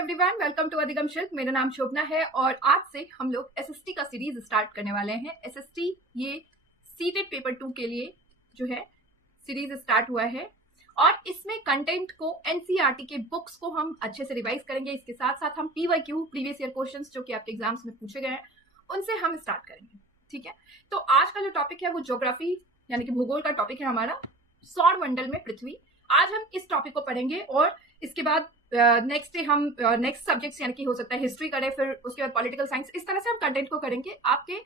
Everyone, welcome to अधिगम शिल्प। मेरा नाम शोभना है और आज से हम लोग एसएसटी का सीरीज स्टार्ट करने वाले हैं। एसएसटी ये सीटेड पेपर 2 के लिए जो है सीरीज स्टार्ट हुआ है और इसमें कंटेंट को एनसीईआरटी के बुक्स को हम अच्छे से रिवाइज करेंगे। इसके साथ साथ हम पीवाईक्यू प्रीवियस ईयर क्वेश्चंस जो कि आपके एग्जाम्स में पूछे गए हैं उनसे हम स्टार्ट करेंगे। ठीक है, तो आज का जो टॉपिक है वो ज्योग्राफी यानी कि भूगोल का टॉपिक है हमारा, सौर मंडल में पृथ्वी। आज हम इस टॉपिक को पढ़ेंगे और इसके बाद नेक्स्ट डे हम नेक्स्ट सब्जेक्ट्स यानी कि हो सकता है हिस्ट्री करें, फिर उसके बाद पॉलिटिकल साइंस। इस तरह से हम कंटेंट को करेंगे। आपके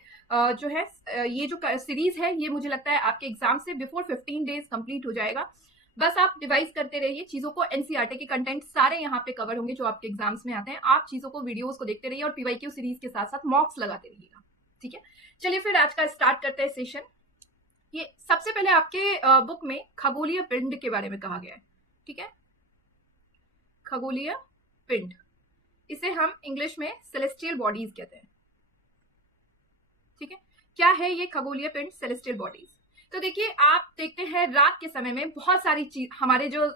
जो है ये जो सीरीज है ये मुझे लगता है आपके एग्जाम से बिफोर 15 डेज कंप्लीट हो जाएगा। बस आप रिवाइज करते रहिए चीजों को। एनसीईआरटी के कंटेंट सारे यहाँ पे कवर होंगे जो आपके एग्जाम्स में आते हैं। आप चीजों को, वीडियोस को देखते रहिए और पीवाईक्यू सीरीज के साथ साथ मॉक्स लगाते रहिएगा। ठीक है, चलिए फिर आज का स्टार्ट करते हैं सेशन। ये सबसे पहले आपके बुक में खगोलीय पिंड के बारे में कहा गया है। ठीक है, खगोलीय पिंड, इसे हम इंग्लिश में सेलेस्टियल बॉडीज कहते हैं। ठीक है, क्या है ये खगोलीय पिंड, सेलेस्टियल बॉडीज? तो देखिए, आप देखते हैं रात के समय में बहुत सारी चीज हमारे जो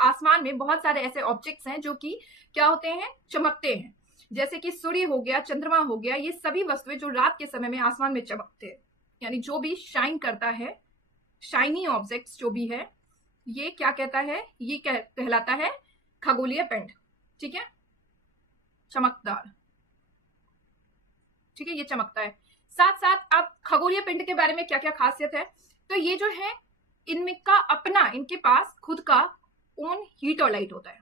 आसमान में बहुत सारे ऐसे ऑब्जेक्ट्स हैं जो कि क्या होते हैं, चमकते हैं। जैसे कि सूर्य हो गया, चंद्रमा हो गया, ये सभी वस्तुएं जो रात के समय में आसमान में चमकते हैं, यानी जो भी शाइन करता है, शाइनी ऑब्जेक्ट्स जो भी है, ये क्या कहता है, ये कहलाता है खगोलीय पिंड। ठीक है, चमकदार। ठीक है, ये चमकता है। साथ साथ अब खगोलीय पिंड के बारे में क्या क्या खासियत है, तो ये जो है इनका अपना, इनके पास खुद का ओन हीट और लाइट होता है।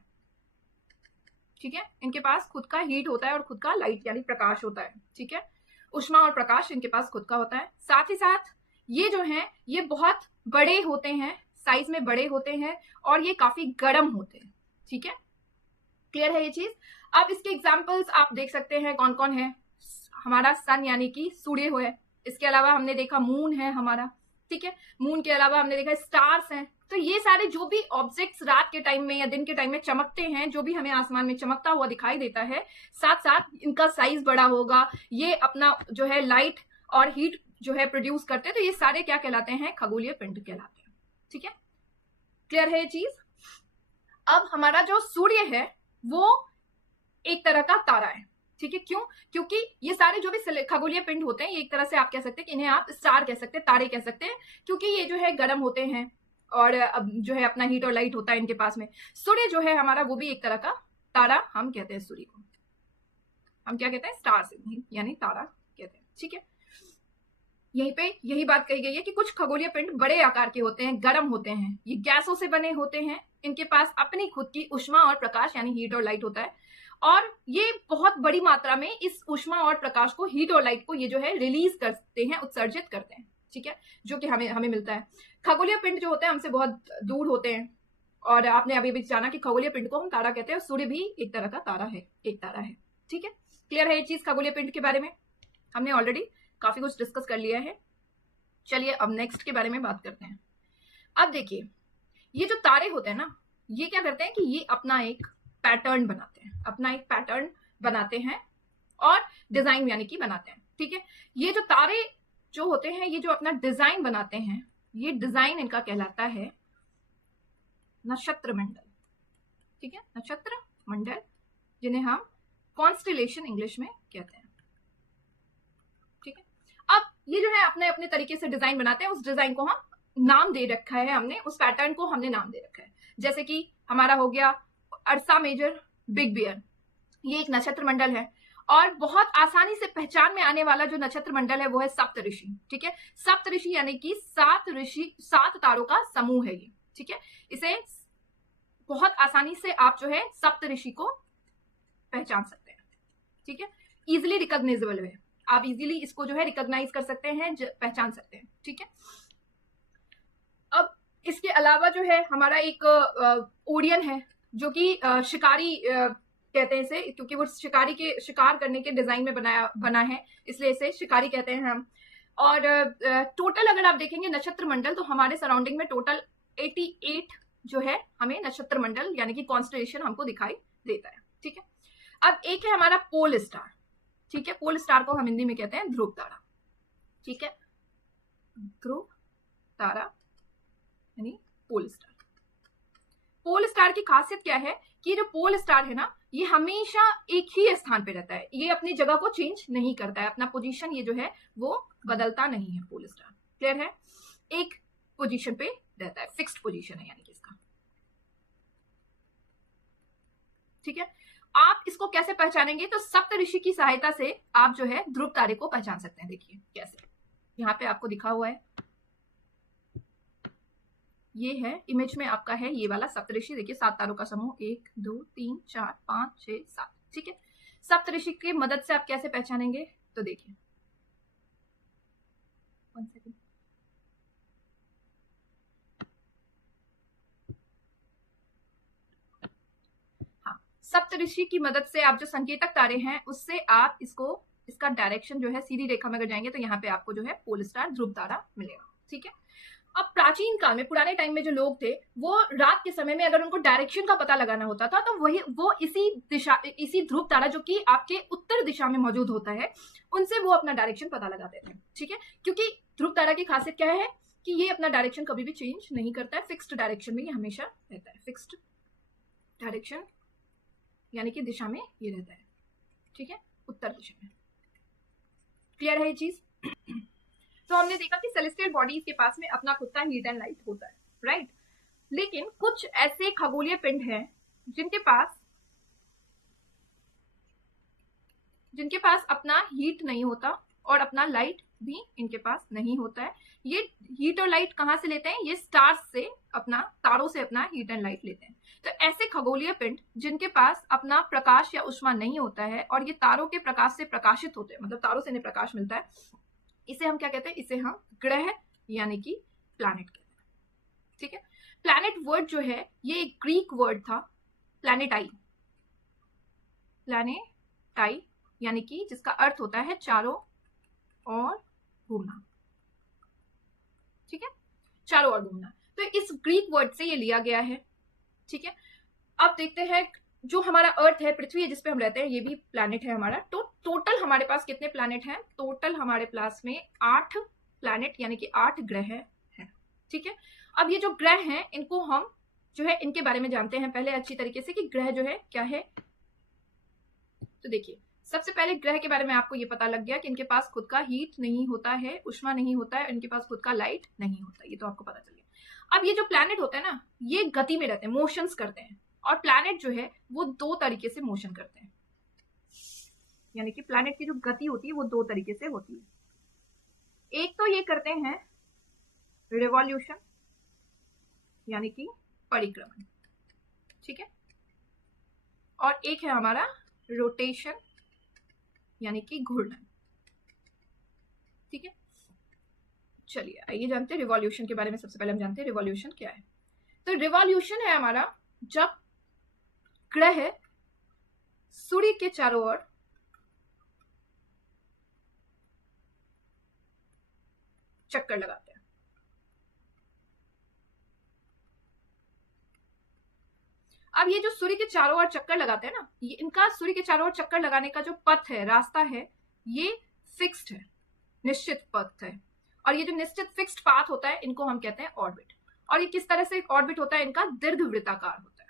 ठीक है, इनके पास खुद का हीट होता है और खुद का लाइट यानी प्रकाश होता है। ठीक है, उष्मा और प्रकाश इनके पास खुद का होता है। साथ ही साथ ये जो है ये बहुत बड़े होते हैं, साइज में बड़े होते हैं और ये काफी गर्म होते हैं। ठीक है, क्लियर है ये चीज? अब इसके एग्जांपल्स आप देख सकते हैं कौन कौन है। हमारा सन यानी कि सूर्य हो है, इसके अलावा हमने देखा मून है हमारा। ठीक है, मून के अलावा हमने देखा स्टार्स हैं। तो ये सारे जो भी ऑब्जेक्ट्स रात के टाइम में या दिन के टाइम में चमकते हैं, जो भी हमें आसमान में चमकता हुआ दिखाई देता है, साथ साथ इनका साइज बड़ा होगा, ये अपना जो है लाइट और हीट जो है प्रोड्यूस करते हैं, तो ये सारे क्या कहलाते हैं, खगोलीय पिंड कहलाते हैं। ठीक है, क्लियर है ये चीज? अब हमारा जो सूर्य है वो एक तरह का तारा है। ठीक है, क्यों? क्योंकि ये सारे जो भी खगोलीय पिंड होते हैं ये एक तरह से आप कह सकते हैं कि इन्हें आप स्टार कह सकते हैं, तारे कह सकते हैं, क्योंकि ये जो है गर्म होते हैं और अब जो है अपना हीट और लाइट होता है इनके पास में। सूर्य जो है हमारा वो भी एक तरह का तारा हम कहते हैं। सूर्य को हम क्या कहते हैं, स्टार यानी तारा कहते हैं। ठीक है, यहीं पे यही बात कही गई है कि कुछ खगोलीय पिंड बड़े आकार के होते हैं, गर्म होते हैं, ये गैसों से बने होते हैं, इनके पास अपनी खुद की उष्मा और प्रकाश यानी हीट और लाइट होता है और ये बहुत बड़ी मात्रा में इस उष्मा और प्रकाश को, हीट और लाइट को ये जो है रिलीज करते हैं, उत्सर्जित करते हैं। ठीक है, जो कि हमें मिलता है। खगोलीय पिंड जो होते हैं हमसे बहुत दूर होते हैं और आपने अभी भी जाना कि खगोलीय पिंड को हम तारा कहते हैं और सूर्य भी एक तरह का तारा है, एक तारा है। ठीक है, क्लियर है ये चीज खगोलीय पिंड के बारे में? हमने ऑलरेडी काफी कुछ डिस्कस कर लिया है। चलिए अब नेक्स्ट के बारे में बात करते हैं। अब देखिए, ये जो तारे होते हैं ना, ये क्या करते हैं कि ये अपना एक पैटर्न बनाते हैं, अपना एक पैटर्न बनाते हैं और डिजाइन यानी कि बनाते हैं। ठीक है, ये जो तारे जो होते हैं ये जो अपना डिजाइन बनाते हैं, ये डिजाइन इनका कहलाता है नक्षत्र मंडल। ठीक है, नक्षत्र मंडल, जिन्हें हम कॉन्स्टेलेशन इंग्लिश में कहते हैं। ठीक है, अब ये जो है अपने अपने तरीके से डिजाइन बनाते हैं, उस डिजाइन को हम नाम दे रखा है, हमने उस पैटर्न को हमने नाम दे रखा है। जैसे कि हमारा हो गया अर्सा मेजर, बिग बियर, ये एक नक्षत्र मंडल है और बहुत आसानी से पहचान में आने वाला जो नक्षत्र मंडल है वो है सप्तऋषि। ठीक है, सप्तऋषि यानी कि 7 ऋषि, 7 तारों का समूह है ये। ठीक है, इसे बहुत आसानी से आप जो है सप्तऋषि को पहचान सकते हैं। ठीक है, इजिली रिकॉग्नाइजेबल है, आप इजीली इसको जो है रिकॉग्नाइज कर सकते हैं, पहचान सकते हैं। ठीक है, अब इसके अलावा जो है हमारा एक ओरियन है जो कि शिकारी कहते हैं इसे, क्योंकि वो शिकार करने के डिजाइन में बना है, इसलिए इसे शिकारी कहते हैं हम। और टोटल अगर आप देखेंगे नक्षत्र मंडल, तो हमारे सराउंडिंग में टोटल 88 जो है हमें नक्षत्र मंडल यानी कि कॉन्स्टेलेशन हमको दिखाई देता है। ठीक है, अब एक है हमारा पोल स्टार। ठीक है, पोल स्टार को हम हिंदी में कहते हैं ध्रुव तारा। ठीक है, ध्रुव तारा यानी पोल स्टार। पोल स्टार की खासियत क्या है कि जो पोल स्टार है ना, ये हमेशा एक ही स्थान पे रहता है, ये अपनी जगह को चेंज नहीं करता है, अपना पोजीशन ये जो है वो बदलता नहीं है पोल स्टार। क्लियर है? एक पोजीशन पे रहता है, फिक्स्ड पोजीशन है यानी कि इसका। ठीक है, आप इसको कैसे पहचानेंगे? तो सप्तऋषि की सहायता से आप जो है ध्रुव तारे को पहचान सकते हैं। देखिए कैसे, यहाँ पे आपको दिखा हुआ है, ये है इमेज में आपका है ये वाला सप्तऋषि। देखिए 7 तारों का समूह, 1 2 3 4 5 6 7। ठीक है, सप्तऋषि की मदद से आप कैसे पहचानेंगे? तो देखिए 1 सेकंड, हाँ, सप्तऋषि की मदद से आप जो संकेतक तारे हैं उससे आप इसका डायरेक्शन जो है सीधी रेखा में अगर जाएंगे तो यहाँ पे आपको जो है पोल स्टार ध्रुव तारा मिलेगा। ठीक है, अब प्राचीन काल में, पुराने टाइम में जो लोग थे वो रात के समय में अगर उनको डायरेक्शन का पता लगाना होता था तो वो इसी ध्रुव तारा जो कि आपके उत्तर दिशा में मौजूद होता है, उनसे वो अपना डायरेक्शन पता लगाते थे। ठीक है, क्योंकि ध्रुव तारा की खासियत क्या है कि ये अपना डायरेक्शन कभी भी चेंज नहीं करता है, फिक्स्ड डायरेक्शन में ये हमेशा रहता है, फिक्स्ड डायरेक्शन यानी कि दिशा में ये रहता है। ठीक है, उत्तर दिशा में। क्लियर है ये चीज? तो हमने देखा कि सेलेस्टियल बॉडीज के पास में अपना खुद का हीट एंड लाइट होता है, राइट? लेकिन कुछ ऐसे खगोलीय पिंड हैं जिनके पास अपना हीट नहीं होता और अपना लाइट भी इनके पास नहीं होता है। ये हीट और लाइट कहां से लेते हैं? ये स्टार्स से, अपना तारों से अपना हीट एंड लाइट लेते हैं। तो ऐसे खगोलीय पिंड जिनके पास अपना प्रकाश या उष्मा नहीं होता है और ये तारों के प्रकाश से प्रकाशित होते हैं, मतलब तारों से इन्हें प्रकाश मिलता है, इसे हम क्या कहते हैं? इसे हम ग्रह यानी कि प्लैनेट कहते हैं। ठीक है, प्लैनेट वर्ड जो है ये एक ग्रीक वर्ड था, प्लैनेटाई यानी कि जिसका अर्थ होता है चारों ओर घूमना। ठीक है, चारों ओर घूमना। तो इस ग्रीक वर्ड से ये लिया गया है। ठीक है, अब देखते हैं जो हमारा अर्थ है, पृथ्वी है जिस पे हम रहते हैं, ये भी प्लैनेट है हमारा। तो टोटल हमारे पास कितने प्लैनेट हैं? टोटल हमारे पास में 8 प्लैनेट यानी कि 8 ग्रह हैं। ठीक है, अब ये जो ग्रह हैं इनको हम जो है इनके बारे में जानते हैं पहले अच्छी तरीके से कि ग्रह जो है क्या है। तो देखिए सबसे पहले ग्रह के बारे में आपको ये पता लग गया कि इनके पास खुद का हीट नहीं होता है, उष्मा नहीं होता है, इनके पास खुद का लाइट नहीं होता, ये तो आपको पता चल गया। अब ये जो प्लैनेट होते हैं ना, ये गति में रहते हैं, मोशंस करते हैं, और प्लैनेट जो है वो 2 तरीके से मोशन करते हैं, यानी कि प्लैनेट की जो गति होती है वो 2 तरीके से होती है। एक तो ये करते हैं रिवॉल्यूशन यानी कि परिक्रमण। ठीक है, और एक है हमारा रोटेशन यानी कि घूर्णन। ठीक है, चलिए आइए जानते हैं रिवॉल्यूशन के बारे में। सबसे पहले हम जानते हैं रिवॉल्यूशन क्या है। तो रिवॉल्यूशन है हमारा जब ग्रह सूर्य के चारों ओर चक्कर लगाते हैं। अब ये जो सूर्य के चारों ओर चक्कर लगाते हैं ना, ये इनका सूर्य के चारों ओर चक्कर लगाने का जो पथ है, रास्ता है, ये फिक्स्ड है, निश्चित पथ है। और ये जो निश्चित फिक्स्ड पाथ होता है इनको हम कहते हैं ऑर्बिट। और ये किस तरह से ऑर्बिट होता है? इनका दीर्घवृत्ताकार होता है,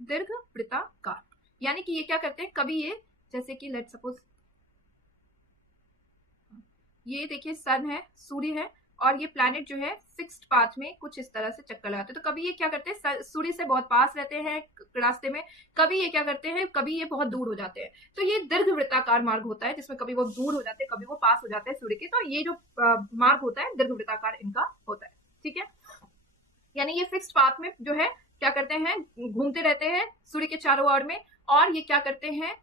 दीर्घवृत्ताकार। यानी कि ये क्या करते हैं, कभी ये जैसे कि लेट सपोज ये देखिए सन है, सूर्य है, और ये प्लैनेट जो है फिक्स्ड पाथ में कुछ इस तरह से चक्कर लगाते हैं। तो कभी ये क्या करते हैं, सूर्य से बहुत पास रहते हैं रास्ते में, कभी ये क्या करते हैं, कभी ये बहुत दूर हो जाते हैं। तो ये दीर्घवृत्ताकार मार्ग होता है जिसमें कभी वो दूर हो जाते हैं, कभी वो पास हो जाते हैं सूर्य के। तो ये जो मार्ग होता है दीर्घवृत्ताकार इनका होता है। ठीक है, यानी ये फिक्स्ड पाथ में जो है क्या करते हैं, घूमते रहते हैं सूर्य के चारों ओर में, और ये क्या करते हैं,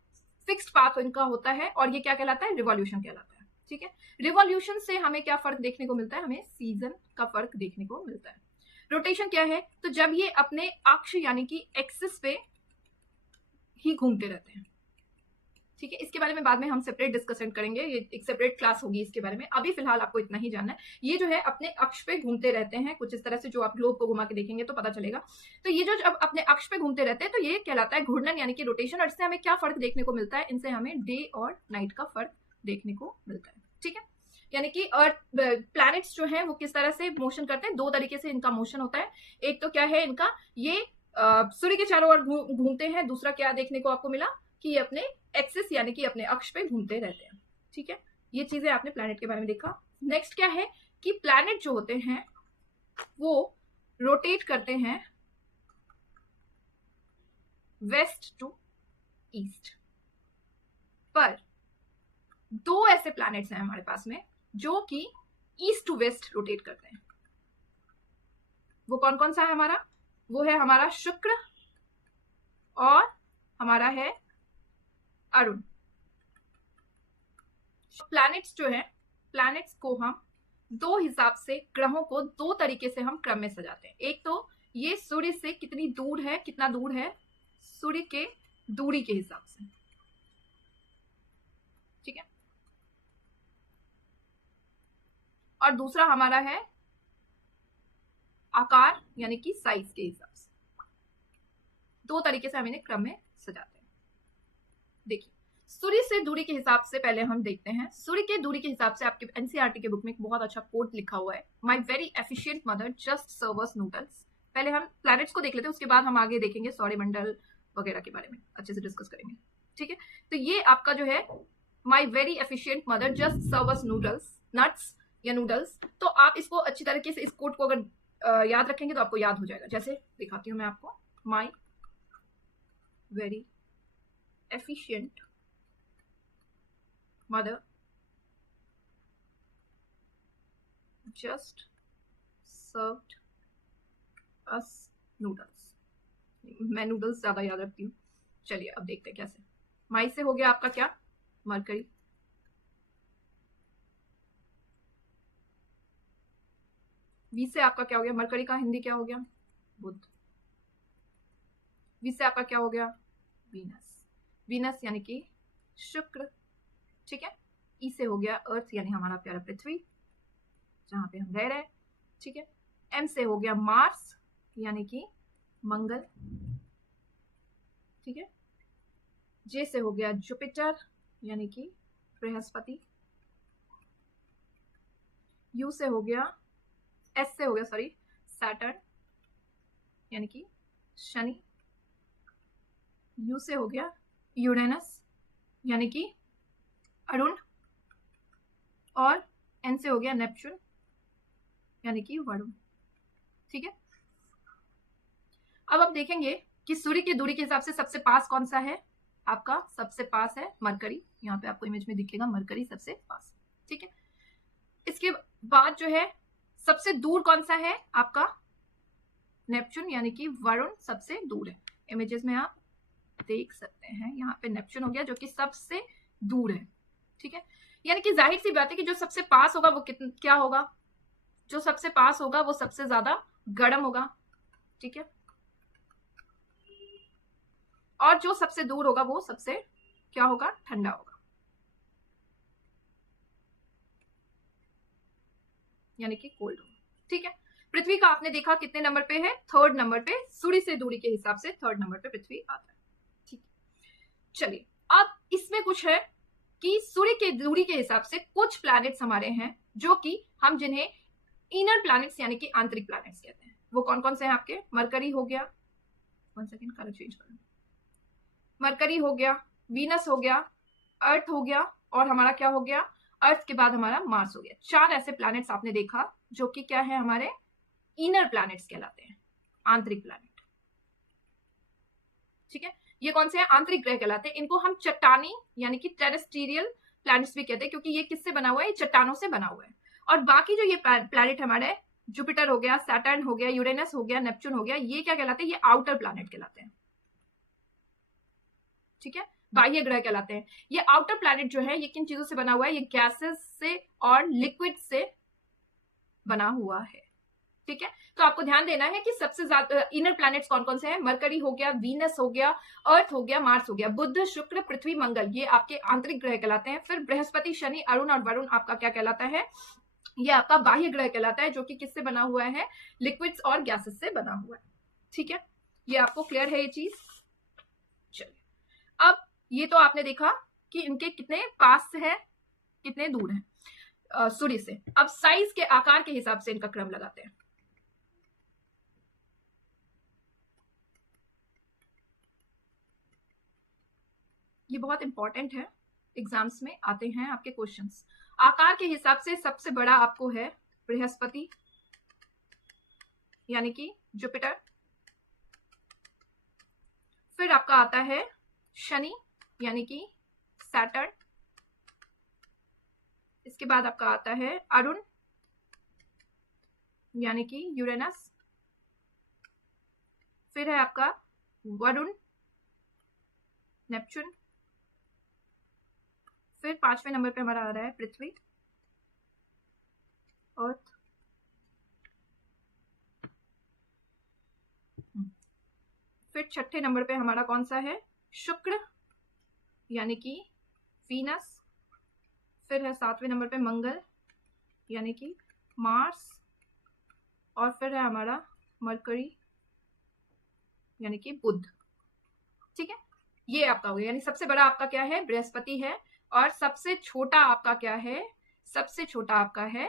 फिक्स्ड पाथ इनका होता है, और ये क्या कहलाता है, रिवॉल्यूशन कहलाता है। ठीक है, रिवॉल्यूशन से हमें क्या फर्क देखने को मिलता है, हमें सीजन का फर्क देखने को मिलता है। रोटेशन क्या है, तो जब ये अपने अक्ष यानी कि एक्सिस पे ही घूमते रहते हैं। ठीक है, इसके बारे में बाद में हम सेपरेट डिस्कशन करेंगे, ये एक सेपरेट क्लास होगी इसके बारे में। अभी फिलहाल आपको इतना ही जानना है। ये जो है अपने अक्ष पे घूमते रहते हैं कुछ इस तरह से, जो आप ग्लोब को घुमा के देखेंगे तो पता चलेगा। तो ये जो जब अपने अक्ष पे घूमते रहते हैं तो ये कहलाता है घूर्णन यानी कि रोटेशन। और इससे हमें क्या फर्क देखने को मिलता है, इनसे हमें डे और नाइट का फर्क देखने को मिलता है। ठीक है, यानी कि अर्थ प्लैनेट्स जो हैं वो किस तरह से मोशन करते हैं, दो तरीके से इनका मोशन होता है। एक तो क्या है इनका, ये सूर्य के चारों ओर घूमते हैं। दूसरा क्या देखने को आपको मिला कि ये अपने एक्सिस यानी कि अपने अक्ष पे घूमते रहते हैं। ठीक है, ये चीजें आपने प्लैनेट के बारे में देखा। नेक्स्ट क्या है कि प्लैनेट जो होते हैं वो रोटेट करते हैं वेस्ट टू ईस्ट। पर दो ऐसे प्लैनेट्स हैं हमारे पास में जो कि ईस्ट टू वेस्ट रोटेट करते हैं। वो कौन कौन सा है हमारा? वो है हमारा शुक्र और हमारा है अरुण। प्लैनेट्स जो है, प्लैनेट्स को हम दो हिसाब से, ग्रहों को दो तरीके से हम क्रम में सजाते हैं। एक तो ये सूर्य से कितनी दूर है, कितना दूर है, सूर्य के दूरी के हिसाब से। ठीक है, और दूसरा हमारा है आकार यानी कि साइज के हिसाब से। दो तरीके से हम इन्हें क्रम में सजाते हैं। देखिए, सूर्य से दूरी के हिसाब से पहले हम देखते हैं। सूर्य के दूरी के हिसाब से आपके एनसीईआरटी के बुक में एक बहुत अच्छा कोट लिखा हुआ है, my very efficient mother just serve us noodles. पहले हम प्लैनेट्स को देख लेते हैं, उसके बाद हम आगे देखेंगे सौरमंडल वगैरह के बारे में अच्छे से डिस्कस करेंगे। ठीक है, तो ये आपका जो है my very efficient mother just serve us noodles, nuts या नूडल्स। तो आप इसको अच्छी तरीके से, इस कोट को अगर याद रखेंगे तो आपको याद हो जाएगा। जैसे दिखाती हूं मैं आपको, माई very efficient mother just served us noodles। मैं नूडल्स ज्यादा याद रखती हूँ। चलिए अब देखते हैं कैसे। माई से हो गया आपका क्या, मरकरी। वी से आपका क्या हो गया, मरकरी का हिंदी क्या हो गया, बुध। वी से आपका क्या हो गया, वीनस। वीनस यानी कि शुक्र। ठीक है, ई से हो गया अर्थ यानी हमारा प्यारा पृथ्वी, जहां पे हम रह रहे हैं। ठीक है, एम से हो गया मार्स यानी कि मंगल। ठीक है, जे से हो गया जुपिटर यानी कि बृहस्पति। यू से हो गया, एस से हो गया सॉरी, सैटर्न यानी कि शनि। यू से हो गया यूरेनस यानी कि अरुण। और एन से हो गया नेपच्यून यानी कि वरुण। ठीक है, अब आप देखेंगे कि सूर्य की दूरी के हिसाब से सबसे पास कौन सा है आपका, सबसे पास है मरकरी। यहाँ पे आपको इमेज में दिखेगा मरकरी सबसे पास। ठीक है, इसके बाद जो है सबसे दूर कौन सा है आपका, नेपच्यून यानी कि वरुण सबसे दूर है। इमेजेस में आप देख सकते हैं, यहाँ पे नेपच्यून हो गया जो कि सबसे दूर है। ठीक है, यानी कि जाहिर सी बात है कि जो सबसे पास होगा वो क्या होगा, जो सबसे पास होगा वो सबसे ज्यादा गर्म होगा। ठीक है, और जो सबसे दूर होगा वो सबसे क्या होगा, ठंडा होगा। यानी कि कोल्ड होगा। ठीक है, पृथ्वी का आपने देखा कितने नंबर पे है, थर्ड नंबर पे। सूर्य से दूरी के हिसाब से थर्ड नंबर पे पृथ्वी आता है। ठीक है, चलिए अब इसमें कुछ है कि सूर्य के दूरी के हिसाब से कुछ प्लैनेट्स हमारे हैं जो कि हम जिन्हें इनर प्लैनेट्स यानी कि आंतरिक प्लैनेट्स कहते हैं। वो कौन कौन से हैं आपके, मरकरी हो गया, 1 सेकेंड कलर चेंज करें, मरकरी हो गया, वीनस हो गया, अर्थ हो गया, और हमारा क्या हो गया, अर्थ के बाद हमारा मार्स हो गया। 4 ऐसे प्लैनेट्स आपने देखा जो कि क्या है, हमारे इनर प्लैनेट्स कहलाते हैं, आंतरिक प्लैनेट। ठीक है, ये कौन से हैं, आंतरिक ग्रह कहलाते हैं। इनको हम चट्टानी यानी कि टेरेस्ट्रियल प्लैनेट्स भी कहते हैं, क्योंकि ये किससे बना हुआ है, ये चट्टानों से बना हुआ है। और बाकी जो ये प्लैनेट हमारे जुपिटर हो गया, सैटर्न हो गया, यूरेनस हो गया, नेपच्यून हो गया, ये क्या कहलाते हैं, ये आउटर प्लैनेट कहलाते हैं। ठीक है, बाह्य ग्रह कहलाते हैं। ये आउटर प्लैनेट जो है ये किन चीजों से बना हुआ है, ये गैसेस से और लिक्विड से बना हुआ है। ठीक है, तो आपको ध्यान देना है कि सबसे ज्यादा इनर प्लैनेट्स कौन कौन से हैं, मरकरी हो गया, वीनस हो गया, अर्थ हो गया, मार्स हो गया, बुध, शुक्र, पृथ्वी, मंगल, ये आपके आंतरिक ग्रह कहलाते हैं। फिर बृहस्पति, शनि, अरुण और वरुण आपका क्या कहलाता है, ये आपका बाह्य ग्रह कहलाता है, जो कि किससे बना हुआ है, लिक्विड्स और गैसेस से बना हुआ है। ठीक है, ये आपको क्लियर है ये चीज। चलिए अब ये तो आपने देखा कि इनके कितने पास है, कितने दूर हैं। सूर्य से। अब साइज के आकार के हिसाब से इनका क्रम लगाते हैं। ये बहुत इंपॉर्टेंट है, एग्जाम्स में आते हैं आपके क्वेश्चंस। आकार के हिसाब से सबसे बड़ा आपको है बृहस्पति यानी कि जुपिटर, फिर आपका आता है शनि यानी कि सैटर्न, इसके बाद आपका आता है अरुण यानी कि यूरेनस, फिर है आपका वरुण नेपच्यून, फिर 5वें नंबर पे हमारा आ रहा है पृथ्वी अर्थ, फिर 6ठे नंबर पे हमारा कौन सा है शुक्र यानी कि वीनस, फिर है 7वें नंबर पे मंगल यानी कि मार्स, और फिर है हमारा मरकरी यानी कि बुध। ठीक है, ये आपका हो गया, यानी सबसे बड़ा आपका क्या है बृहस्पति है, और सबसे छोटा आपका क्या है, सबसे छोटा आपका है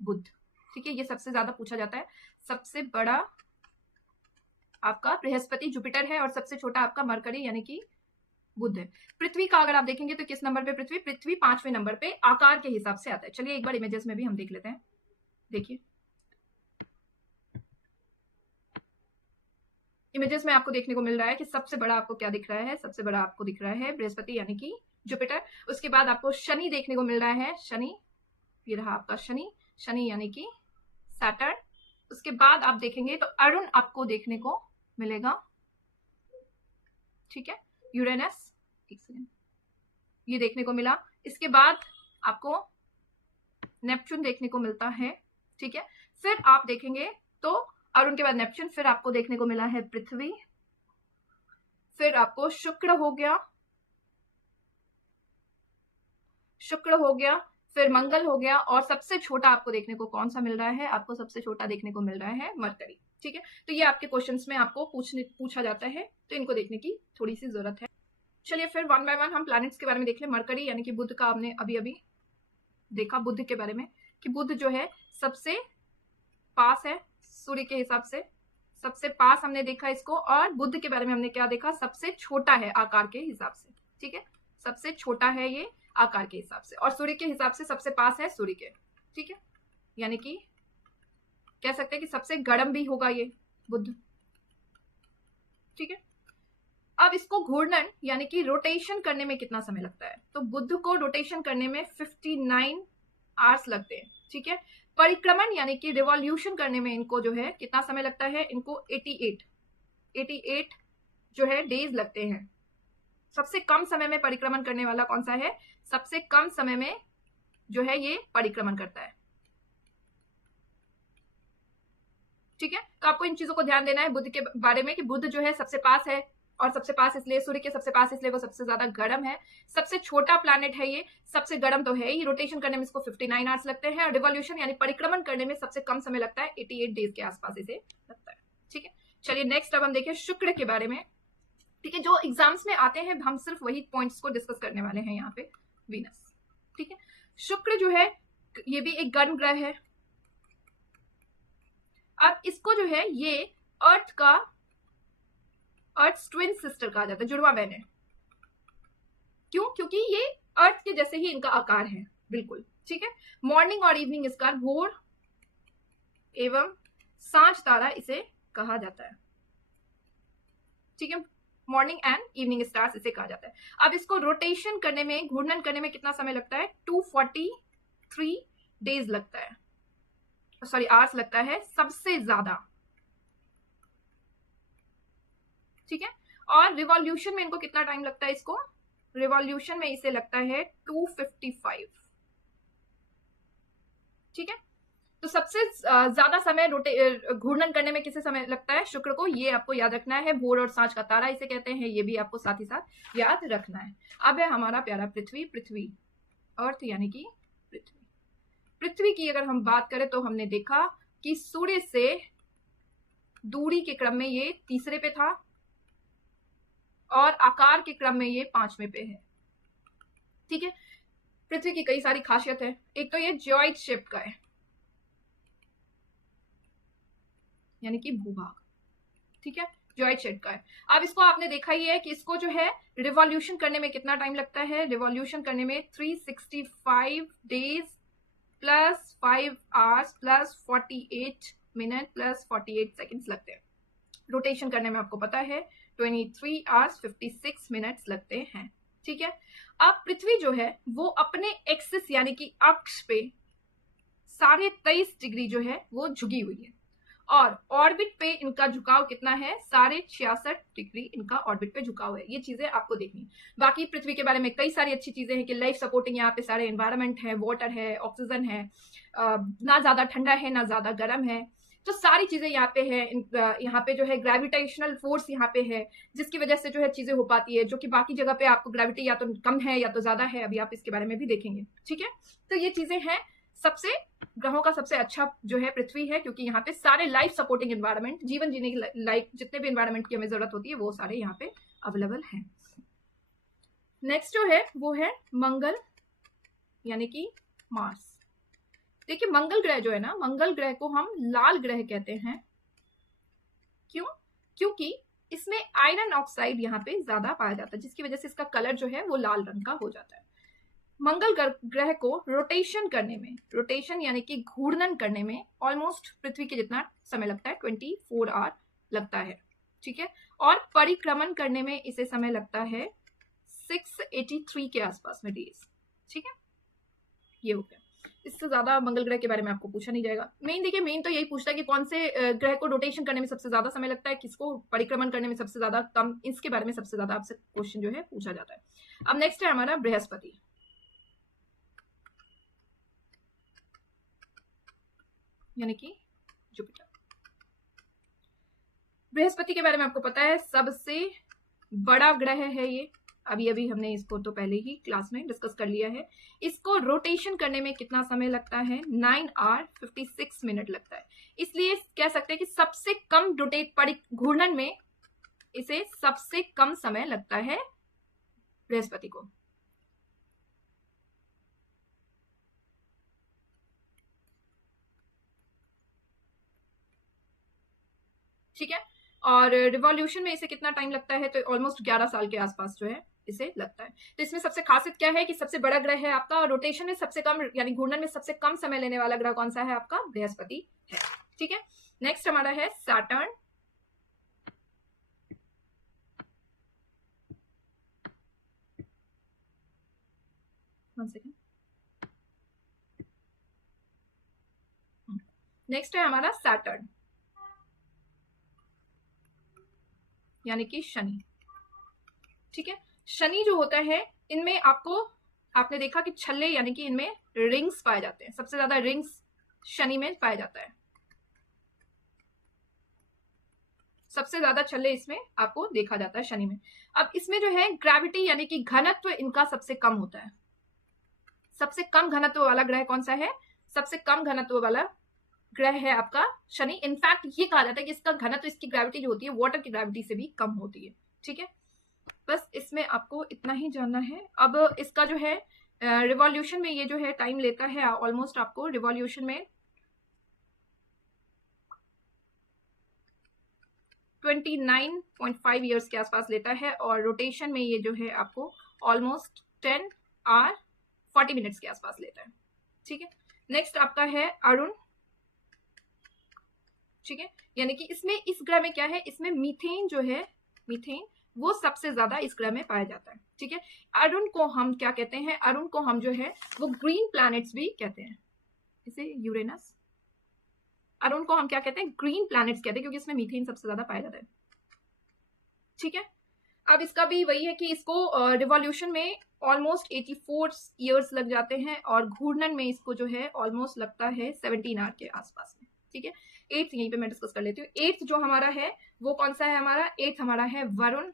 बुध। ठीक है, ये सबसे ज्यादा पूछा जाता है। सबसे बड़ा आपका बृहस्पति जुपिटर है और सबसे छोटा आपका मरकरी यानी कि बुध है। पृथ्वी का अगर आप देखेंगे तो किस नंबर पे पृथ्वी, पृथ्वी 5वें नंबर पे आकार के हिसाब से आता है। चलिए एक बार इमेजेस में भी हम देख लेते हैं। देखिए इमेजेस में आपको देखने को मिल रहा है कि सबसे बड़ा आपको क्या दिख रहा है, सबसे बड़ा आपको दिख रहा है बृहस्पति यानी कि जुपिटर। उसके बाद आपको शनि देखने को मिल रहा है, शनि, ये रहा आपका शनि, शनि यानी कि सैटर्न। उसके बाद आप देखेंगे तो अरुण आपको देखने को मिलेगा। ठीक है, यूरेनस, एक सेकेंड, ये देखने को मिला। इसके बाद आपको नेपच्यून देखने को मिलता है। ठीक है, फिर आप देखेंगे तो अरुण के बाद नेपच्यून, फिर आपको देखने को मिला है पृथ्वी, फिर आपको शुक्र हो गया, शुक्र हो गया, फिर मंगल हो गया, और सबसे छोटा आपको देखने को कौन सा मिल रहा है, आपको सबसे छोटा देखने को मिल रहा है मरकरी। ठीक है, तो ये आपके क्वेश्चंस में आपको पूछा जाता है, तो इनको देखने की थोड़ी सी जरूरत है। चलिए फिर वन बाय वन हम प्लैनेट्स के बारे में देख लें। मरकरी यानी कि बुध का हमने अभी अभी देखा, बुध के बारे में कि बुध जो है सबसे पास है सूर्य के हिसाब से, सबसे पास हमने देखा इसको। और बुध के बारे में हमने क्या देखा, सबसे छोटा है आकार के हिसाब से। ठीक है, सबसे छोटा है ये आकार के हिसाब से, और सूर्य के हिसाब से सबसे पास है सूर्य के। ठीक है, यानी कि कह सकते हैं कि सबसे गर्म भी होगा ये बुध। ठीक है, अब इसको घूर्णन यानी कि रोटेशन करने में कितना समय लगता है, तो बुध को रोटेशन करने में 59 आवर्स लगते हैं। ठीक है, परिक्रमण यानी कि रिवॉल्यूशन करने में इनको जो है कितना समय लगता है, इनको 88 जो है डेज लगते हैं। सबसे कम समय में परिक्रमण करने वाला कौन सा है, सबसे कम समय में जो है ये परिक्रमण करता है। ठीक है, तो आपको इन चीजों को ध्यान देना है बुध के बारे में कि बुध जो है सबसे पास है, और सबसे पास इसलिए सूर्य के सबसे पास इसलिए वो सबसे ज्यादा गर्म है। सबसे छोटा प्लैनेट है ये, सबसे गर्म तो है ही, रोटेशन करने में इसको 59 आवर्स लगते हैं, और रिवॉल्यूशन यानी परिक्रमण करने में सबसे कम समय लगता है, 88 डेज के आसपास इसे लगता है। ठीक है, चलिए नेक्स्ट अब हम देखें शुक्र के बारे में। ठीक है, जो एग्जाम्स में आते हैं हम सिर्फ वही पॉइंट्स को डिस्कस करने वाले हैं यहाँ पे, वीनस। ठीक है, शुक्र जो है ये भी एक गर्म ग्रह है। अब इसको जो है ये अर्थ का अर्थ ट्विन सिस्टर कहा जाता है, जुड़वा बहन है। क्यों, क्योंकि ये अर्थ के जैसे ही इनका आकार है बिल्कुल। ठीक है, मॉर्निंग और इवनिंग स्टार, भोर एवं सांझ तारा इसे कहा जाता है। ठीक है, मॉर्निंग एंड इवनिंग स्टार्स इसे कहा जाता है। अब इसको रोटेशन करने में, घूर्णन करने में कितना समय लगता है, 243 डेज लगता है, सॉरी आवर्स लगता है सबसे ज्यादा। ठीक है, और रिवॉल्यूशन में इनको कितना टाइम लगता है, इसको रिवॉल्यूशन में इसे लगता है 255। ठीक है, तो सबसे ज्यादा समय घूर्णन करने में किसे समय लगता है, शुक्र को। ये आपको याद रखना है, भोर और सांझ का तारा इसे कहते हैं, ये भी आपको साथ ही साथ याद रखना है। अब है हमारा प्यारा पृथ्वी, पृथ्वी अर्थ यानी कि पृथ्वी। पृथ्वी की अगर हम बात करें तो हमने देखा कि सूर्य से दूरी के क्रम में ये तीसरे पे था, और आकार के क्रम में ये 5वें पे है। ठीक है, पृथ्वी की कई सारी खासियत है। एक तो ये जॉइंट शेप का है, यानी कि भूभाग, ठीक है, जॉइंट शेप का है। अब इसको आपने देखा ही है कि इसको जो है रिवॉल्यूशन करने में कितना टाइम लगता है। रिवॉल्यूशन करने में 365 days plus 5 hours plus 48 minute plus 48 seconds लगते हैं। रोटेशन करने में आपको पता है 23 आवर्स 56 मिनट्स लगते हैं, ठीक है। अब पृथ्वी जो है वो अपने एक्सिस यानी कि अक्ष पे 23.5 डिग्री जो है वो झुकी हुई है, और ऑर्बिट पे इनका झुकाव कितना है, 66.5 डिग्री इनका ऑर्बिट पे झुकाव है। ये चीजें आपको देखनी। बाकी पृथ्वी के बारे में कई सारी अच्छी चीजें हैं कि लाइफ सपोर्टिंग यहाँ पे सारे एनवायरमेंट है, वाटर है, ऑक्सीजन है, ना ज्यादा ठंडा है ना ज्यादा गर्म है, तो सारी चीजें यहाँ पे है। यहाँ पे जो है ग्रेविटेशनल फोर्स यहाँ पे है, जिसकी वजह से जो है चीजें हो पाती है, जो कि बाकी जगह पे आपको ग्रेविटी या तो कम है या तो ज्यादा है। अभी आप इसके बारे में भी देखेंगे, ठीक है। तो ये चीजें हैं, सबसे ग्रहों का सबसे अच्छा जो है पृथ्वी है, क्योंकि यहाँ पे सारे लाइफ सपोर्टिंग एनवायरमेंट, जीवन जीने की लाइफ जितने भी एनवायरमेंट की हमें जरूरत होती है वो सारे यहाँ पे अवेलेबल हैं। नेक्स्ट जो है वो है मंगल यानी कि मार्स। देखिए मंगल ग्रह जो है ना, मंगल ग्रह को हम लाल ग्रह कहते हैं। क्यों? क्योंकि इसमें आयरन ऑक्साइड यहाँ पे ज्यादा पाया जाता है, जिसकी वजह से इसका कलर जो है वो लाल रंग का हो जाता है। मंगल ग्रह को रोटेशन करने में, रोटेशन यानी कि घूर्णन करने में ऑलमोस्ट पृथ्वी के जितना समय लगता है, 24 आवर लगता है, ठीक है। और परिक्रमण करने में इसे समय लगता है 683 के आसपास में डेज, ठीक है। ये हो गया। इससे ज्यादा मंगल ग्रह के बारे में आपको पूछा नहीं जाएगा। मेन देखिए, मेन तो यही पूछता है कि कौन से ग्रह को रोटेशन करने में सबसे ज्यादा समय लगता है, किसको परिक्रमण करने में सबसे ज्यादा कम, इसके बारे में सबसे ज्यादा आपसे क्वेश्चन जो है पूछा जाता है। अब नेक्स्ट है हमारा बृहस्पति, यानी कि जुपिटर। बृहस्पति के बारे में आपको पता है सबसे बड़ा ग्रह है ये। अभी हमने इसको तो पहले ही क्लास में डिस्कस कर लिया है। इसको रोटेशन करने में कितना समय लगता है, 9 आवर 56 मिनट लगता है। इसलिए कह सकते हैं कि सबसे कम घूर्णन में इसे सबसे कम समय लगता है बृहस्पति को। ठीक है, और रिवॉल्यूशन में इसे कितना टाइम लगता है, तो ऑलमोस्ट 11 साल के आसपास जो है इसे लगता है। तो इसमें सबसे खासियत क्या है कि सबसे बड़ा ग्रह है आपका, और रोटेशन में सबसे कम यानी घूर्णन में सबसे कम समय लेने वाला ग्रह कौन सा है आपका, बृहस्पति है, ठीक है। नेक्स्ट हमारा है सैटर्न। नेक्स्ट है हमारा सैटर्न यानी कि शनि, ठीक है। शनि जो होता है इनमें आपने देखा कि छल्ले यानी कि इनमें रिंग्स पाए जाते हैं, सबसे ज्यादा रिंग्स शनि में पाया जाता है, सबसे ज्यादा छल्ले इसमें आपको देखा जाता है शनि में। अब इसमें जो है ग्रेविटी यानी कि घनत्व इनका सबसे कम होता है। सबसे कम घनत्व वाला ग्रह कौन सा है, सबसे कम घनत्व वाला ग्रह है आपका शनि। इनफैक्ट ये कहा जाता है कि इसका घनत्व, इसकी ग्रेविटी जो होती है वाटर की ग्रेविटी से भी कम होती है, ठीक है। बस इसमें आपको इतना ही जानना है। अब इसका जो है रिवॉल्यूशन में ये जो है टाइम लेता है ऑलमोस्ट, आपको रिवॉल्यूशन में 29.5 ईयर्स के आसपास लेता है, और रोटेशन में ये जो है आपको ऑलमोस्ट 10 आवर 40 मिनट्स के आसपास लेता है, ठीक है। नेक्स्ट आपका है अरुण, ठीक है। यानी कि इसमें इस ग्रह में क्या है, इसमें मीथेन जो है, मीथेन वो सबसे ज्यादा इस ग्रह में पाया जाता है, ठीक है। अरुण को हम क्या कहते हैं, अरुण को हम जो है वो ग्रीन प्लैनेट्स भी कहते हैं, इसे यूरेनस, अरुण को हम क्या कहते हैं, ग्रीन प्लैनेट्स कहते हैं, क्योंकि इसमें मीथेन सबसे ज्यादा पाया जाता है, ठीक है। अब इसका भी वही है कि इसको रिवॉल्यूशन में ऑलमोस्ट 84 ईयर्स लग जाते हैं, और घूर्णन में इसको जो है ऑलमोस्ट लगता है 17 आवर के आसपास में, ठीक है। 8th यहीं पे मैं डिस्कस कर लेती हूँ। 8th जो हमारा है वो कौन सा है हमारा, 8th हमारा है वरुण,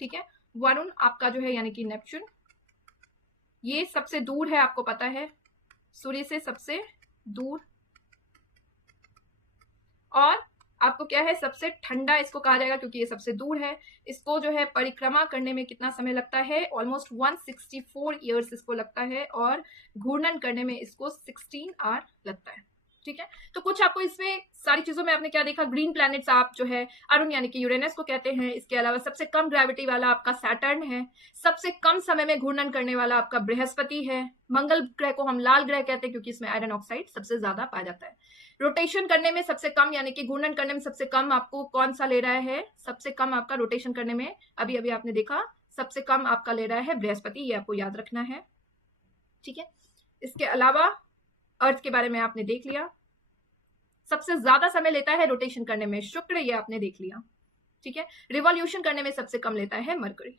ठीक है। वरुण आपका जो है यानी कि नेपच्यून, ये सबसे दूर है, आपको पता है सूर्य से सबसे दूर, और आपको क्या है, सबसे ठंडा इसको कहा जाएगा क्योंकि ये सबसे दूर है। इसको जो है परिक्रमा करने में कितना समय लगता है, ऑलमोस्ट 164 ईयर्स इसको लगता है, और घूर्णन करने में इसको 16 आवर लगता है। ठीक है, तो कुछ आपको इसमें सारी चीजों में आपने क्या देखा, ग्रीन प्लैनेट्स आप जो है अरुण यानी कि यूरेनस को कहते हैं। इसके अलावा सबसे कम ग्रेविटी वाला आपका सैटर्न है। सबसे कम समय में घूर्णन करने वाला आपका बृहस्पति है। मंगल ग्रह को हम लाल ग्रह कहते हैं क्योंकि इसमें आयरन ऑक्साइड सबसे ज्यादा पाया जाता है। रोटेशन करने में सबसे कम यानी कि घूर्णन करने में सबसे कम आपको कौन सा ले रहा है, सबसे कम आपका रोटेशन करने में अभी अभी आपने देखा सबसे कम आपका ले रहा है बृहस्पति, ये आपको याद रखना है। ठीक है, इसके अलावा अर्थ के बारे में आपने देख लिया। सबसे ज्यादा समय लेता है रोटेशन करने में शुक्र, ये आपने देख लिया। ठीक है, रिवॉल्यूशन करने में सबसे कम लेता है मरकरी।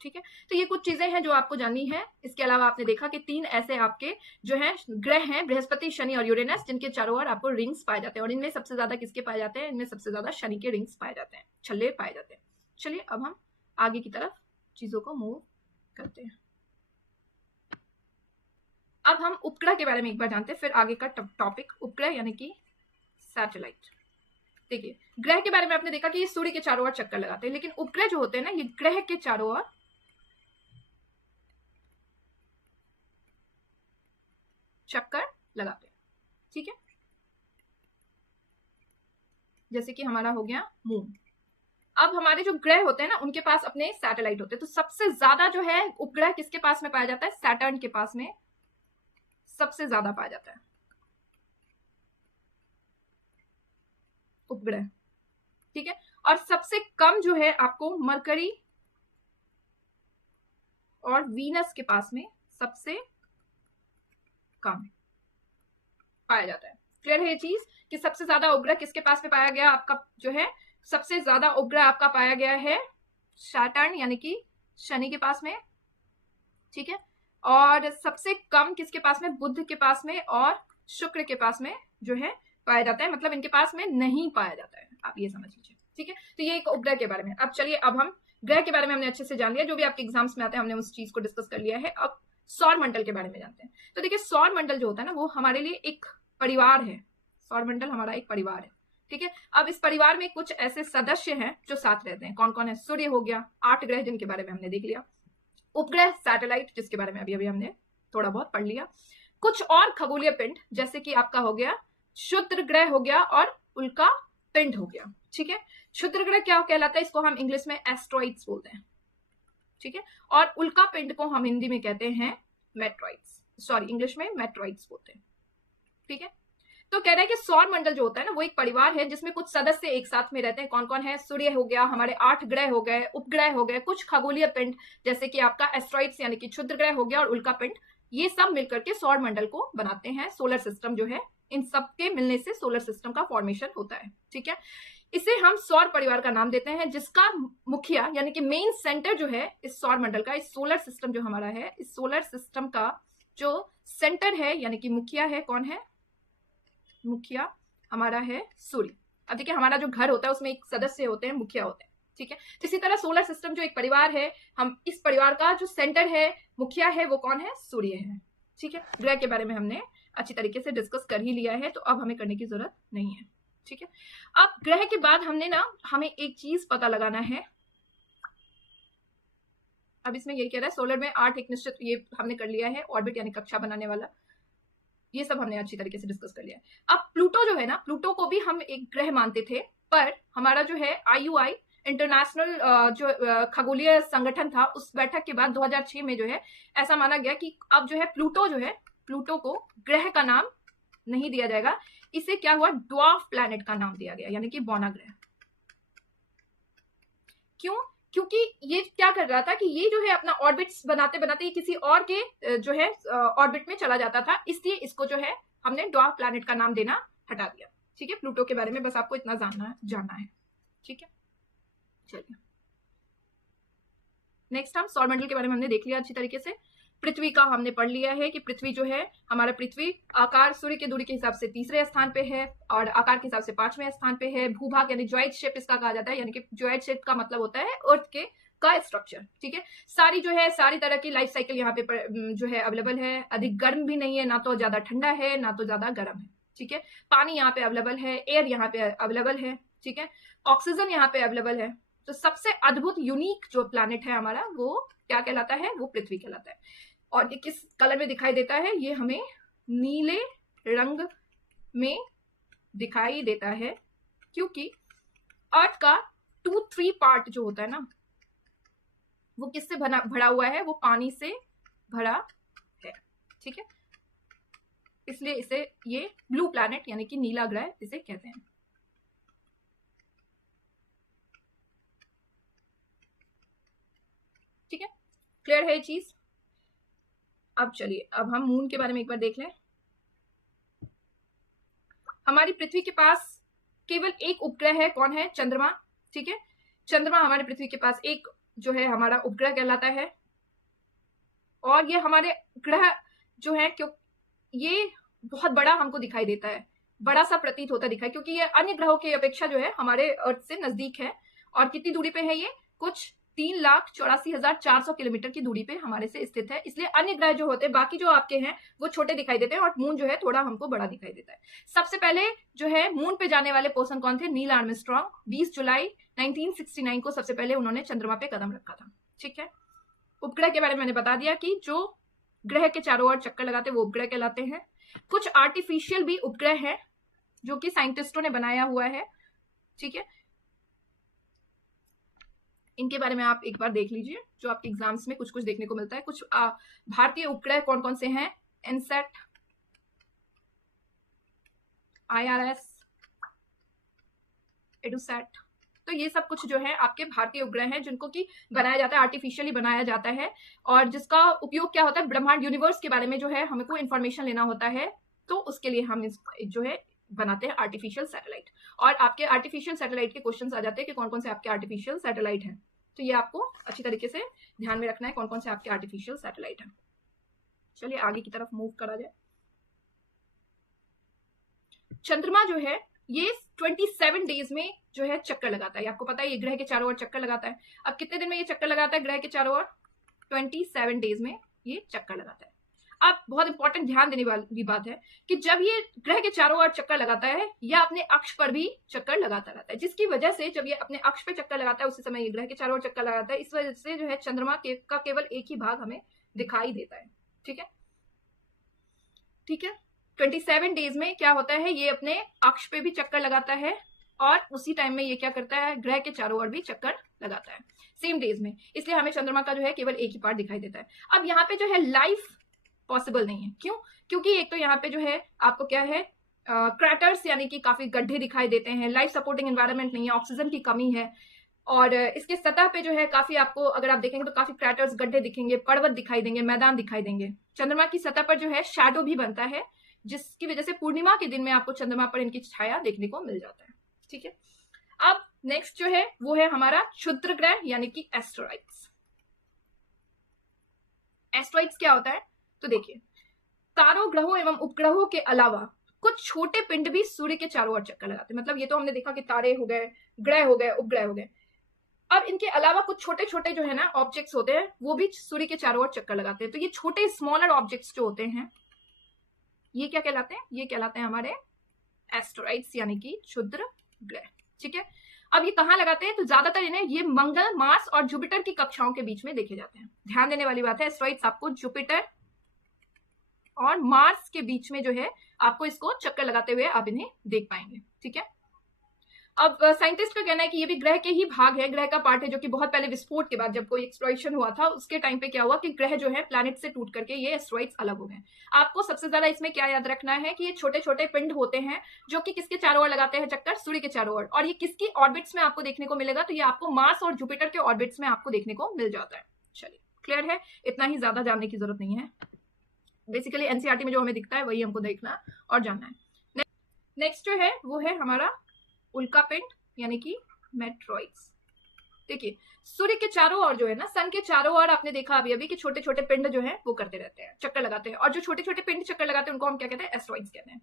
ठीक है, तो ये कुछ चीजें हैं जो आपको जाननी है। इसके अलावा आपने देखा कि 3 ऐसे आपके जो है ग्रह हैं, बृहस्पति, शनि और यूरेनस, जिनके चारों ओर आपको रिंग्स पाए जाते हैं, और इनमें सबसे ज्यादा किसके पाए जाते हैं, इनमें सबसे ज्यादा शनि के रिंग्स पाए जाते हैं, छल्ले पाए जाते हैं। चलिए अब हम आगे की तरफ चीजों को मूव करते हैं। अब हम उपग्रह के बारे में एक बार जानते हैं, फिर आगे का टॉपिक उपग्रह यानी कि सैटेलाइट। देखिए, ग्रह के बारे में आपने देखा कि ये सूर्य के चारों ओर चक्कर लगाते हैं, लेकिन उपग्रह जो होते हैं ना, ये ग्रह के चारों ओर चक्कर लगाते हैं। ठीक है, जैसे कि हमारा हो गया मून। अब हमारे जो ग्रह होते हैं ना, उनके पास अपने सैटेलाइट होते हैं। तो सबसे ज्यादा जो है उपग्रह किसके पास में पाया जाता है, सैटर्न के पास में सबसे ज्यादा पाया जाता है उपग्रह। ठीक है, और सबसे कम जो है आपको मरकरी और वीनस के पास में सबसे कम पाया जाता है। क्लियर है ये चीज कि सबसे ज्यादा उपग्रह किसके पास में पाया गया, आपका जो है सबसे ज्यादा उपग्रह आपका पाया गया है सैटर्न यानी कि शनि के पास में। ठीक है, और सबसे कम किसके पास में, बुध के पास में और शुक्र के पास में जो है पाया जाता है, मतलब इनके पास में नहीं पाया जाता है, आप ये समझ लीजिए। ठीक है, तो ये एक उपग्रह के बारे में। अब चलिए, अब हम ग्रह के बारे में हमने अच्छे से जान लिया, जो भी आपके एग्जाम्स में आते हैं हमने उस चीज को डिस्कस कर लिया है। अब सौर मंडल के बारे में जानते हैं। तो देखिए, सौर मंडल जो होता है ना, वो हमारे लिए एक परिवार है। सौर मंडल हमारा एक परिवार है। ठीक है, अब इस परिवार में कुछ ऐसे सदस्य हैं जो साथ रहते हैं। कौन कौन है, सूर्य हो गया, 8 ग्रह जिनके बारे में हमने देख लिया, उपग्रह सैटेलाइट जिसके बारे में अभी अभी हमने थोड़ा बहुत पढ़ लिया, कुछ और खगोलीय पिंड जैसे कि आपका हो गया क्षुद्र ग्रह हो गया और उल्का पिंड हो गया। ठीक है, क्षुद्र ग्रह क्या कहलाता है, इसको हम इंग्लिश में एस्ट्रॉइड्स बोलते हैं। ठीक है, और उल्का पिंड को हम हिंदी में कहते हैं मेट्रॉइड्स, सॉरी इंग्लिश में मेट्रॉइड्स बोलते हैं। ठीक है, तो कह रहे हैं कि सौर मंडल जो होता है ना, वो एक परिवार है जिसमें कुछ सदस्य एक साथ में रहते हैं। कौन कौन है, सूर्य हो गया, हमारे 8 ग्रह हो गए, उपग्रह हो गए, कुछ खगोलीय पिंड जैसे कि आपका एस्ट्रॉइड्स यानी कि क्षुद्र ग्रह हो गया और उल्का पिंड, ये सब मिलकर के सौर मंडल को बनाते हैं। सोलर सिस्टम जो है, इन सब के मिलने से सोलर सिस्टम का फॉर्मेशन होता है। ठीक है, इसे हम सौर परिवार का नाम देते हैं, जिसका मुखिया यानी कि मेन सेंटर जो है इस सौर मंडल का, इस सोलर सिस्टम जो हमारा है, इस सोलर सिस्टम का जो सेंटर है यानी कि मुखिया है, कौन है, मुखिया हमारा है सूर्य। अब देखिए, हमारा जो घर होता है उसमें एक सदस्य होते हैं, मुखिया होते हैं। ठीक है, तो इसी तरह सोलर सिस्टम जो एक परिवार है, हम इस परिवार का जो सेंटर है, मुखिया है, वो कौन है, सूर्य है। ठीक है, ग्रह के बारे में हमने अच्छी तरीके से डिस्कस कर ही लिया है, तो अब हमें करने की जरूरत नहीं है। ठीक है, अब ग्रह के बाद हमें एक चीज पता लगाना है। अब इसमें यही कह रहा है, सोलर में 8 एक निश्चित, ये हमने कर लिया है, ऑर्बिट यानी कक्षा बनाने वाला, ये सब हमने अच्छी तरीके से डिस्कस कर लिया है। अब प्लूटो जो है ना, प्लूटो को भी हम एक ग्रह मानते थे, पर हमारा जो है IUI इंटरनेशनल जो खगोलीय संगठन था, उस बैठक के बाद 2006 में जो है ऐसा माना गया कि अब जो है प्लूटो को ग्रह का नाम नहीं दिया जाएगा, इसे क्या हुआ, ड्वार्फ प्लैनेट का नाम दिया गया, यानी कि बौना ग्रह। क्यों, क्योंकि ये क्या कर रहा था कि ये जो है अपना ऑर्बिट्स बनाते बनाते ये किसी और के जो है ऑर्बिट में चला जाता था, इसलिए इसको जो है हमने ड्वार्फ प्लैनेट का नाम देना हटा दिया। ठीक है, प्लूटो के बारे में बस आपको इतना जानना है। ठीक है, चलिए नेक्स्ट हम सौर मंडल के बारे में हमने देख लिया अच्छी तरीके से। पृथ्वी का हमने पढ़ लिया है कि पृथ्वी जो है, हमारा पृथ्वी आकार सूर्य की दूरी के हिसाब से 3रे स्थान पे है और आकार के हिसाब से 5वें स्थान पे है। भूभाग यानी ज्वाइड शेप इसका कहा जाता है, यानी कि ज्वाइड शेप का मतलब होता है अर्थ के का स्ट्रक्चर। ठीक है, सारी तरह की लाइफ साइकिल यहाँ पे जो है अवेलेबल है। अधिक गर्म भी नहीं है, ना तो ज्यादा ठंडा है ना तो ज्यादा गर्म है। ठीक है, पानी यहाँ पे अवेलेबल है, एयर यहाँ पे अवेलेबल है। ठीक है, ऑक्सीजन यहाँ पे अवेलेबल है। तो सबसे अद्भुत यूनिक जो प्लैनेट है हमारा वो क्या कहलाता है, वो पृथ्वी कहलाता है। और ये किस कलर में दिखाई देता है, ये हमें नीले रंग में दिखाई देता है, क्योंकि अर्थ का 2-3 पार्ट जो होता है ना, वो किससे भरा हुआ है, वो पानी से भरा है। ठीक है, इसलिए इसे ये ब्लू प्लैनेट यानी कि नीला ग्रह इसे कहते हैं। ठीक है, क्लियर है ये चीज। अब चलिए, अब हम मून के बारे में एक बार देख लें। हमारी पृथ्वी के पास केवल एक उपग्रह है, कौन है, चंद्रमा। ठीक है, चंद्रमा हमारी पृथ्वी के पास एक जो है हमारा उपग्रह कहलाता है। और ये हमारे ग्रह जो है, क्यों ये बहुत बड़ा हमको दिखाई देता है, बड़ा सा प्रतीत होता दिखाई, क्योंकि ये अन्य ग्रहों की अपेक्षा जो है हमारे अर्थ से नजदीक है। और कितनी दूरी पे है ये, कुछ 3,84,400 किलोमीटर की दूरी पे हमारे से स्थित है। इसलिए अन्य ग्रह जो होते हैं, बाकी जो आपके हैं वो छोटे दिखाई देते हैं, और मून जो है थोड़ा हमको बड़ा दिखाई देता है। सबसे पहले जो है मून पे जाने वाले पर्सन कौन थे, नील आर्मस्ट्रांग। 20 जुलाई 1969 को सबसे पहले उन्होंने चंद्रमा पे कदम रखा था। ठीक है, उपग्रह के बारे में मैंने बता दिया कि जो ग्रह के चारों ओर चक्कर लगाते हैं वो उपग्रह कहलाते हैं। कुछ आर्टिफिशियल भी उपग्रह हैं जो कि साइंटिस्टों ने बनाया हुआ है। ठीक है, इनके बारे में आप एक बार देख लीजिए, जो आपके एग्जाम्स में कुछ कुछ देखने को मिलता है। कुछ भारतीय उपग्रह कौन कौन से हैं, एनसेट, IRS, एडुसैट। तो ये सब कुछ जो है आपके भारतीय उपग्रह हैं, जिनको कि बनाया जाता है, आर्टिफिशियली बनाया जाता है, और जिसका उपयोग क्या होता है, ब्रह्मांड यूनिवर्स के बारे में जो है हमको इंफॉर्मेशन लेना होता है, तो उसके लिए हम इस जो है बनाते हैं आर्टिफिशियल सैटेलाइट। और आपके आर्टिफिशियल सैटेलाइट के क्वेश्चन आ जाते हैं कि कौन कौन से आपके आर्टिफिशियल सैटेलाइट हैं। तो ये आपको अच्छी तरीके से ध्यान में रखना है, कौन कौन से आपके आर्टिफिशियल सैटेलाइट हैं। चलिए आगे की तरफ मूव करा जाए। चंद्रमा जो है ये 27 डेज में जो है चक्कर लगाता है। आपको पता है ये ग्रह के चारों ओर चक्कर लगाता है। अब कितने दिन में ये चक्कर लगाता है ग्रह के चारों ओर, 27 डेज में ये चक्कर लगाता है। अब बहुत इंपॉर्टेंट ध्यान देने वाली बात है कि जब ये ग्रह के चारों ओर चक्कर लगाता है, यह अपने अक्ष पर भी चक्कर लगाता रहता है, जिसकी वजह से जब ये अपने अक्ष पर चक्कर लगाता है उसी समय ये ग्रह के चारों ओर चक्कर लगाता है। इस वजह से जो है चंद्रमा का केवल एक ही भाग हमें दिखाई देता है। ठीक है, ठीक है, 27 डेज में क्या होता है, ये अपने अक्ष पे भी चक्कर लगाता है, और उसी टाइम में ये क्या करता है, ग्रह के चारों ओर भी चक्कर लगाता है सेम डेज में। इसलिए हमें चंद्रमा का जो है केवल एक ही पार्ट दिखाई देता है। अब यहाँ पे जो है लाइफ पॉसिबल नहीं है। क्यों, क्योंकि एक तो यहाँ पे जो है आपको क्या है, क्रैटर्स यानी कि काफी गड्ढे दिखाई देते हैं, लाइफ सपोर्टिंग एनवायरनमेंट नहीं है, ऑक्सीजन की कमी है, और इसके सतह पे जो है काफी आपको अगर आप देखेंगे तो काफी क्रैटर्स, गड्ढे दिखेंगे, पर्वत दिखाई देंगे, मैदान दिखाई देंगे। चंद्रमा की सतह पर जो है शैडो भी बनता है, जिसकी वजह से पूर्णिमा के दिन में आपको चंद्रमा पर इनकी छाया देखने को मिल जाता है। ठीक है, अब नेक्स्ट जो है वो है हमारा क्षुद्र ग्रह यानी कि एस्टेरॉइड्स। एस्टेरॉइड्स क्या होता है, तो देखिए, तारों, ग्रहों एवं उपग्रहों के अलावा कुछ छोटे पिंड भी सूर्य के चारों ओर चक्कर लगाते हैं। मतलब ये तो हमने देखा कि तारे हो गए, ग्रह हो गए, उपग्रह हो गए। अब इनके अलावा कुछ छोटे छोटे जो है ना ऑब्जेक्ट्स होते हैं, वो भी सूर्य के चारों ओर चक्कर लगाते हैं। तो ये छोटे स्मॉलर ऑब्जेक्ट्स जो होते हैं, ये क्या कहलाते हैं, ये कहलाते हैं हमारे एस्टेरॉइड्स यानी कि क्षुद्र ग्रह। ठीक है, अब ये कहाँ लगाते हैं, तो ज्यादातर इन्हें ये मंगल, मार्स और जुपिटर की कक्षाओं के बीच में देखे जाते हैं। ध्यान देने वाली बात है, एस्टेरॉइड्स आपको जुपिटर और मार्स के बीच में जो है आपको इसको चक्कर लगाते हुए आप इन्हें देख पाएंगे। ठीक है, अब साइंटिस्ट का कहना है कि ये भी ग्रह के ही भाग है, ग्रह का पार्ट है, जो कि बहुत पहले विस्फोट के बाद जब कोई एक्सप्लोरेशन हुआ था उसके टाइम पे क्या हुआ कि ग्रह जो है प्लैनेट से टूट करके ये एस्टेरॉइड्स अलग हो गए। आपको सबसे ज्यादा इसमें क्या याद रखना है कि ये छोटे छोटे पिंड होते हैं जो कि किसके चारों ओर लगाते हैं चक्कर, सूर्य के चारों ओर, और ये किसकी ऑर्बिट्स में आपको देखने को मिलेगा, तो ये आपको मार्स और जुपिटर के ऑर्बिट्स में आपको देखने को मिल जाता है। चलिए क्लियर है, इतना ही ज्यादा जानने की जरूरत नहीं है। बेसिकली एनसीईआरटी में जो हमें दिखता है वही हमको देखना और जानना है। नेक्स्ट जो है वो है हमारा उल्कापिंड यानी कि मेट्रॉइड्स। देखिए, सूर्य के चारों ओर जो है ना, सन के चारों ओर आपने देखा अभी अभी कि छोटे छोटे पिंड जो है वो करते रहते हैं, चक्कर लगाते हैं, और जो छोटे छोटे पिंड चक्कर लगाते हैं उनको हम क्या कहते हैं, एस्टेरॉइड्स कहते हैं।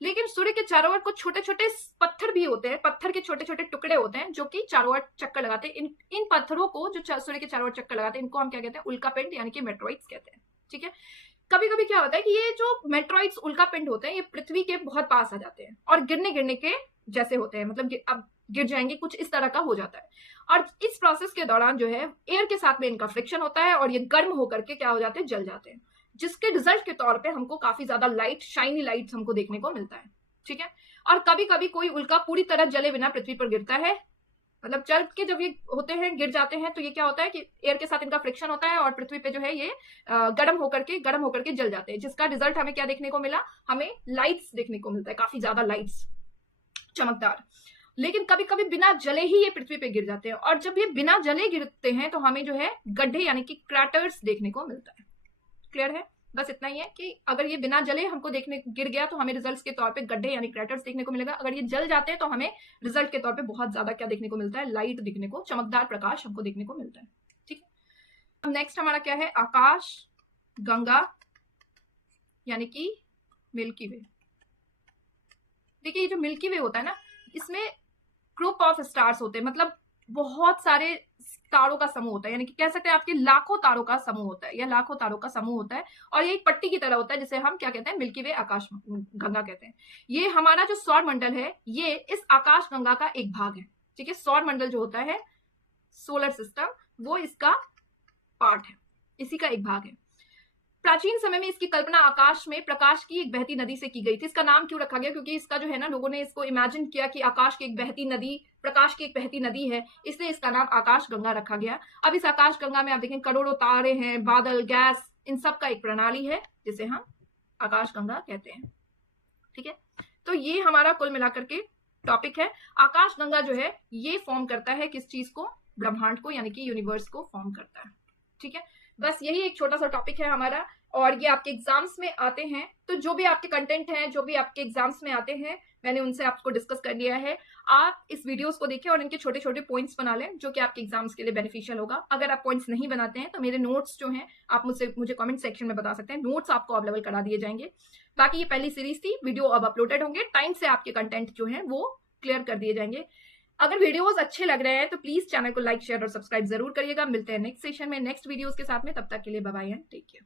लेकिन सूर्य के चारों ओर कुछ छोटे छोटे पत्थर भी होते हैं, पत्थर के छोटे छोटे टुकड़े होते हैं जो कि चारों ओर चक्कर लगाते हैं। इन पत्थरों को जो सूर्य के चारों ओर चक्कर लगाते हैं इनको हम क्या कहते हैं, उल्कापिंड यानी कि मेट्रॉइड्स कहते हैं। ठीक है, कभी कभी क्या होता है कि ये जो मेट्रॉइड्स, उल्कापिंड होते हैं, ये पृथ्वी के बहुत पास आ जाते हैं और गिरने गिरने के जैसे होते हैं। मतलब अब गिर जाएंगे, कुछ इस तरह का हो जाता है। और इस प्रोसेस के दौरान जो है एयर के साथ में इनका फ्रिक्शन होता है और ये गर्म होकर के क्या हो जाते हैं, जल जाते हैं, जिसके रिजल्ट के तौर पे हमको काफी ज्यादा लाइट, शाइनी लाइट्स हमको देखने को मिलता है। ठीक है। और कभी कभी कोई उल्का पूरी तरह जले बिना पृथ्वी पर गिरता है, मतलब जल के जब ये होते हैं, गिर जाते हैं, तो ये क्या होता है कि एयर के साथ इनका फ्रिक्शन होता है और पृथ्वी पे जो है ये गर्म होकर के जल जाते हैं, जिसका रिजल्ट हमें क्या देखने को मिला, हमें लाइट्स देखने को मिलता है, काफी ज्यादा लाइट्स, चमकदार। लेकिन कभी कभी बिना जले ही ये पृथ्वी पे गिर जाते हैं, और जब ये बिना जले गिरते हैं तो हमें जो है गड्ढे यानी कि क्रैटर्स देखने को मिलता है। क्लियर है? बस इतना ही है कि अगर ये बिना जले हमको देखने गिर गया तो हमें रिजल्ट्स के तौर पे गड्ढे यानी क्रैटर्स देखने को मिलेगा। अगर ये जल जाते हैं तो हमें रिजल्ट के तौर पे बहुत ज्यादा क्या देखने को मिलता है, लाइट देखने को, चमकदार प्रकाश हमको देखने को मिलता है। ठीक है। अब नेक्स्ट हमारा क्या है, आकाश गंगा यानी कि मिल्की वे। देखिए ये जो मिल्की वे होता है ना, इसमें ग्रुप ऑफ स्टार्स होते हैं, मतलब बहुत सारे तारों का समूह होता है, यानी कि कह सकते हैं आपके लाखों तारों का समूह होता है, या लाखों तारों का समूह होता है, और ये एक पट्टी की तरह होता है जिसे हम क्या कहते हैं, मिल्की वे, आकाश गंगा कहते हैं। ये हमारा जो सौर मंडल है ये इस आकाश गंगा का एक भाग है। ठीक है। सौर मंडल जो होता है, सोलर सिस्टम, वो इसका पार्ट है, इसी का एक भाग है। प्राचीन समय में इसकी कल्पना आकाश में प्रकाश की एक बहती नदी से की गई थी। इसका नाम क्यों रखा गया, क्योंकि इसका जो है ना, लोगों ने इसको इमेजिन किया कि आकाश की एक बहती नदी, प्रकाश की एक बहती नदी है, इसलिए इसका नाम आकाश गंगा रखा गया। अब इस आकाश गंगा में आप देखें करोड़ों तारे हैं, बादल, गैस, इन सब का एक प्रणाली है जिसे हम आकाश गंगा कहते हैं। ठीक है। तो ये हमारा कुल मिलाकर के टॉपिक है। आकाश गंगा जो है ये फॉर्म करता है किस चीज को, ब्रह्मांड को, यानी कि यूनिवर्स को फॉर्म करता है। ठीक है। बस यही एक छोटा सा टॉपिक है हमारा, और ये आपके एग्जाम्स में आते हैं, तो जो भी आपके कंटेंट हैं, जो भी आपके एग्जाम्स में आते हैं, मैंने उनसे आपको डिस्कस कर लिया है। आप इस वीडियोस को देखें और इनके छोटे छोटे पॉइंट्स बना लें, जो कि आपके एग्जाम्स के लिए बेनिफिशियल होगा। अगर आप पॉइंट्स नहीं बनाते हैं तो मेरे नोट्स जो हैं आप मुझे कमेंट सेक्शन में बता सकते हैं, नोट्स आपको अवेलेबल करा दिए जाएंगे। बाकी ये पहली सीरीज थी, वीडियो अब अपलोडेड होंगे, टाइम से आपके कंटेंट जो है वो क्लियर कर दिए जाएंगे। अगर वीडियोस अच्छे लग रहे हैं तो प्लीज चैनल को लाइक, शेयर और सब्सक्राइब जरूर करिएगा। मिलते हैं नेक्स्ट सेशन में नेक्स्ट वीडियोस के साथ में, तब तक के लिए bye bye and take care.